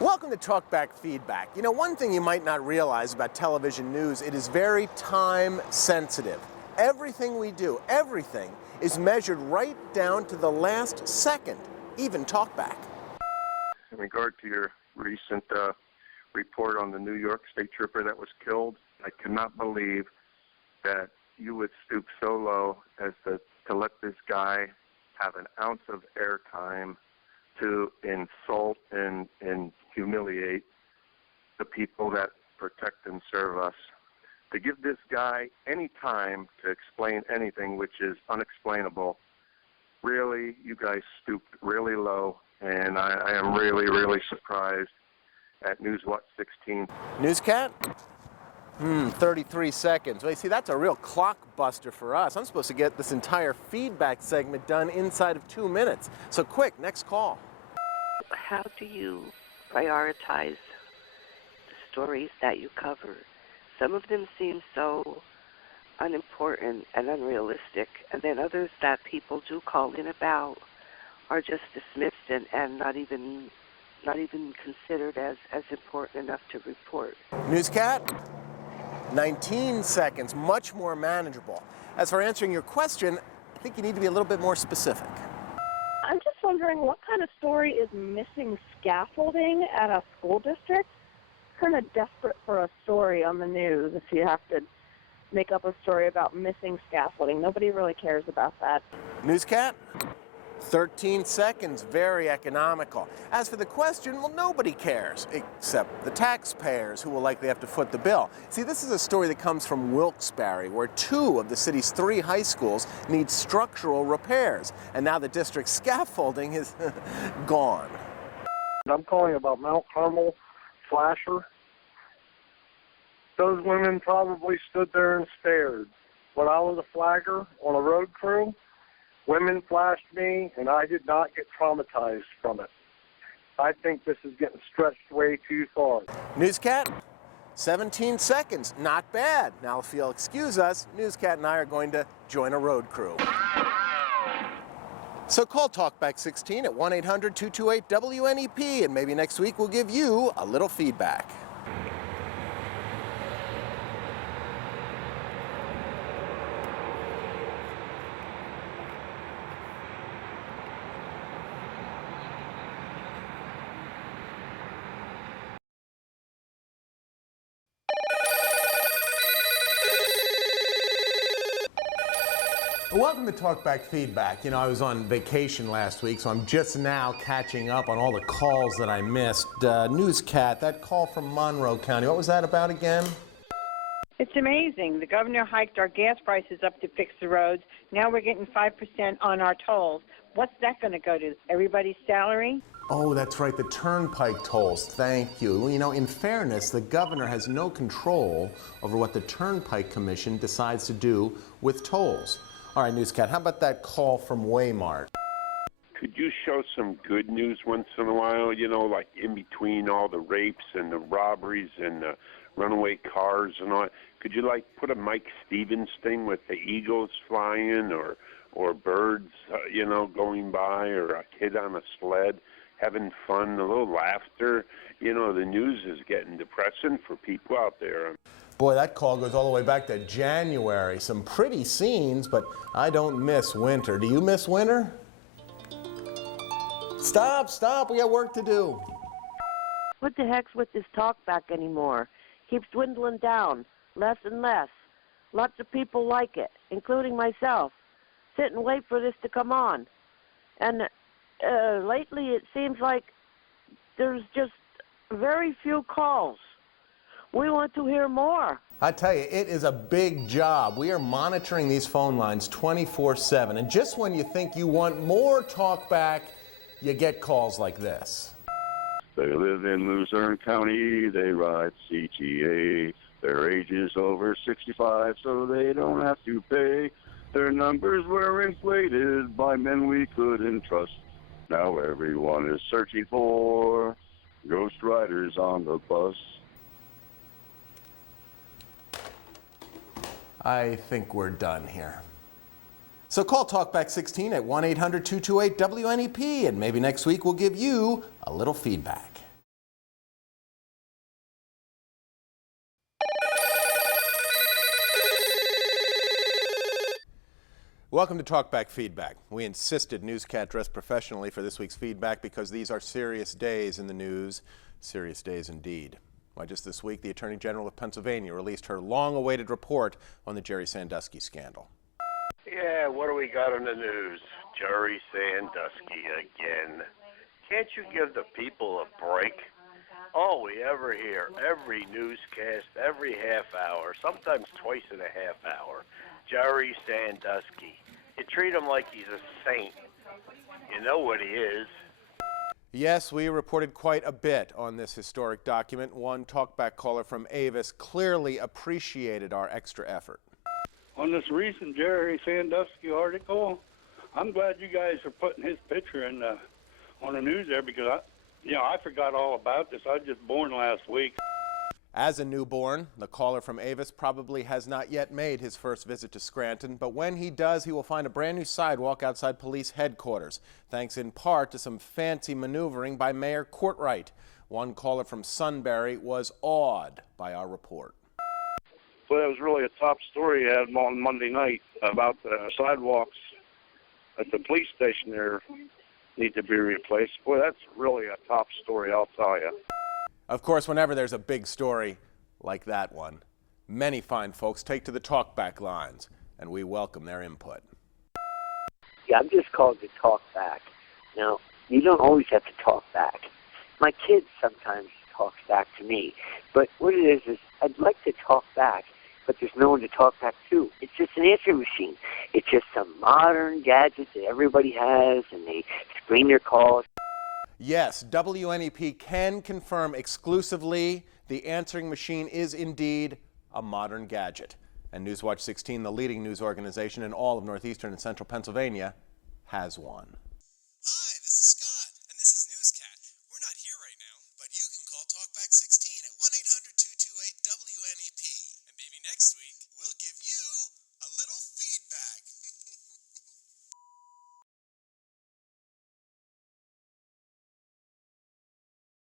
Welcome to Talkback Feedback. You know, one thing you might not realize about television news, it is very time sensitive. Everything we do, everything is measured right down to the last second, even Talkback. In regard to your recent report on the New York State Trooper that was killed, I cannot believe that you would stoop so low as to let this guy have an ounce of airtime to insult and humiliate the people that protect and serve us. To give this guy any time to explain anything which is unexplainable, really, you guys stooped really low, and I am really, really surprised at News What 16. Newscat? 33 seconds. Well, see, that's a real clock buster for us. I'm supposed to get this entire feedback segment done inside of 2 minutes. So quick, next call. How do you prioritize the stories that you cover? Some of them seem so unimportant and unrealistic, and then others that people do call in about are just dismissed and not even considered as important enough to report. Newscat? 19 seconds, much more manageable. As for answering your question, I think you need to be a little bit more specific. I'm just wondering what kind of story is missing scaffolding at a school district? Kind of desperate for a story on the news if you have to make up a story about missing scaffolding. Nobody really cares about that. Newscat? 13 seconds, very economical. As for the question, well, nobody cares, except the taxpayers who will likely have to foot the bill. See, this is a story that comes from Wilkes-Barre, where 2 of the city's 3 high schools need structural repairs, and now the district's scaffolding is gone. I'm calling about Mount Carmel flasher. Those women probably stood there and stared. When I was a flagger on a road crew, women flashed me, and I did not get traumatized from it. I think this is getting stretched way too far. Newscat? 17 seconds, not bad. Now, if you'll excuse us, Newscat and I are going to join a road crew. So call Talkback 16 at 1-800-228-WNEP, and maybe next week we'll give you a little feedback. Welcome to Talkback Feedback. You know, I was on vacation last week, so I'm just now catching up on all the calls that I missed. Newscat, that call from Monroe County, what was that about again? It's amazing. The governor hiked our gas prices up to fix the roads. Now we're getting 5% on our tolls. What's that going to go to? Everybody's salary? Oh, that's right, the turnpike tolls. Thank you. Well, you know, in fairness, the governor has no control over what the Turnpike Commission decides to do with tolls. All right, Newscat, how about that call from Waymart? Could you show some good news once in a while, you know, like in between all the rapes and the robberies and the runaway cars and all? Could you, like, put a Mike Stevens thing with the eagles flying or birds, you know, going by, or a kid on a sled having fun, a little laughter? You know, the news is getting depressing for people out there. Boy, that call goes all the way back to January. Some pretty scenes, but I don't miss winter. Do you miss winter? Stop, we got work to do. What the heck's with this talkback anymore? Keeps dwindling down, less and less. Lots of people like it, including myself. Sit and wait for this to come on. And lately it seems like there's just very few calls. We want to hear more. I tell you, it is a big job. We are monitoring these phone lines 24/7. And just when you think you want more talk back, you get calls like this. They live in Luzerne County. They ride CTA. Their age is over 65, so they don't have to pay. Their numbers were inflated by men we couldn't trust. Now everyone is searching for ghost riders on the bus. I think we're done here. So call Talkback 16 at 1-800-228-WNEP, and maybe next week we'll give you a little feedback. Welcome to Talkback Feedback. We insisted Newscat dress professionally for this week's feedback because these are serious days in the news. Serious days indeed. Why, just this week, the Attorney General of Pennsylvania released her long-awaited report on the Jerry Sandusky scandal. Yeah, what do we got on the news? Jerry Sandusky again. Can't you give the people a break? All we ever hear, every newscast, every half hour, sometimes twice in a half hour, Jerry Sandusky. You treat him like he's a saint. You know what he is. Yes, we reported quite a bit on this historic document. One talkback caller from Avis clearly appreciated our extra effort. On this recent Jerry Sandusky article, I'm glad you guys are putting his picture in on the news there because I forgot all about this. I was just born last week. As a newborn, the caller from Avis probably has not yet made his first visit to Scranton, but when he does, he will find a brand new sidewalk outside police headquarters, thanks in part to some fancy maneuvering by Mayor Courtwright. One caller from Sunbury was awed by our report. So that was really a top story you had on Monday night about the sidewalks at the police station there need to be replaced. Boy, that's really a top story, I'll tell you. Of course, whenever there's a big story like that one, many fine folks take to the talkback lines, and we welcome their input. Yeah, I'm just called to talk back. Now, you don't always have to talk back. My kids sometimes talk back to me, but what it is I'd like to talk back, but there's no one to talk back to. It's just an answering machine. It's just some modern gadget that everybody has, and they screen their calls. Yes, WNEP can confirm exclusively the answering machine is indeed a modern gadget. And Newswatch 16, the leading news organization in all of northeastern and central Pennsylvania, has one. Hi, this is